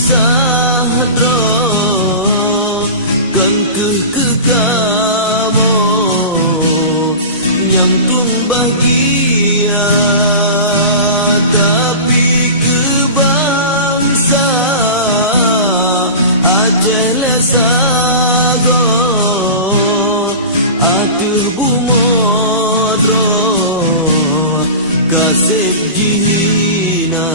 sahdro kan ke kamu yang tung bahagia tapi ke bangsa Aceh lesago atuh bumodro kasih jihina